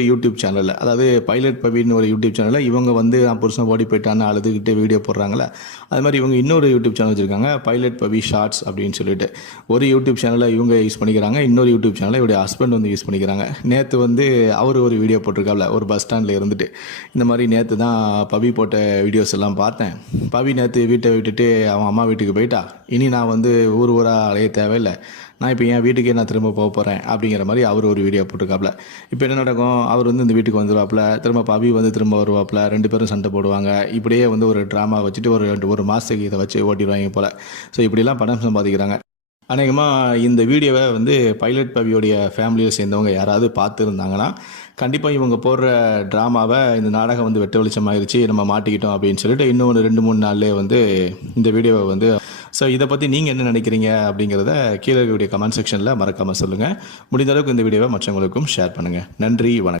YouTube சேனலில், அதாவது pilot பவின்னு ஒரு யூடியூப் சேனலில் இவங்க வந்து நான் புருஷன் ஓடி போயிட்டான்னு அழுதுகிட்டு வீடியோ போடுறாங்களே, அது மாதிரி இவங்க இன்னொரு யூடியூப் சேனல் வச்சுருக்காங்க, பைலட் பவி ஷார்ட்ஸ் அப்படின்னு சொல்லிட்டு. ஒரு யூடியூப் சேனலை இவங்க யூஸ் பண்ணிக்கிறாங்க, இன்னொரு யூடியூப் சேனலை இவருடைய ஹஸ்பண்ட் வந்து யூஸ் பண்ணிக்கிறாங்க. நேற்று வந்து அவர் ஒரு வீடியோ போட்டிருக்காப்ல, ஒரு பஸ் ஸ்டாண்டில் இருந்துட்டு இந்த மாதிரி நேற்று தான் பவி போட்ட வீடியோஸ் எல்லாம் பார்த்தேன். பவி நேற்று வீட்டை விட்டுட்டு அவன் அம்மா வீட்டுக்கு போயிட்டா, இனி நான் வந்து ஊர் ஊராக அலைய தேவையில்லை, நான் இப்போ என் வீட்டுக்கே நான் திரும்ப போக போகிறேன் அப்படிங்கிற மாதிரி அவர் ஒரு வீடியோ போட்டிருக்காப்புல. இப்போ என்ன நடக்கும், அவர் வந்து இந்த வீட்டுக்கு வந்துடுவாப்புல, திரும்ப பவி வந்து திரும்ப வருவாப்புல, 2 பேரும் சண்டை போடுவாங்க. இப்படியே வந்து ஒரு ட்ராமா வச்சுட்டு ஒரு மாதத்துக்கு இதை வச்சு ஓட்டிடுவாங்க போல். ஸோ இப்படிலாம் பணம் சம்பாதிக்கிறாங்க. அநேகமாக இந்த வீடியோவை வந்து பைலட் பவியோடைய ஃபேமிலியில் சேர்ந்தவங்க யாராவது பார்த்துருந்தாங்கன்னா கண்டிப்பாக இவங்க போடுற ட்ராமாவை, இந்த நாடகம் வந்து வெட்ட வெளிச்சமாயிருச்சு, நம்ம மாட்டிக்கிட்டோம் அப்படின்னு சொல்லிட்டு இன்னும் 2-3 நாள்லேயே வந்து இந்த வீடியோவை வந்து. ஸோ இதை பற்றி நீங்கள் என்ன நினைக்கிறீங்க அப்படிங்கிறத கீழே இருக்கக்கூடிய கமெண்ட் செக்ஷனில் மறக்காமல் சொல்லுங்கள். முடிந்த அளவுக்கு இந்த வீடியோவை மற்றவங்களுக்கும் ஷேர் பண்ணுங்கள். நன்றி, வணக்கம்.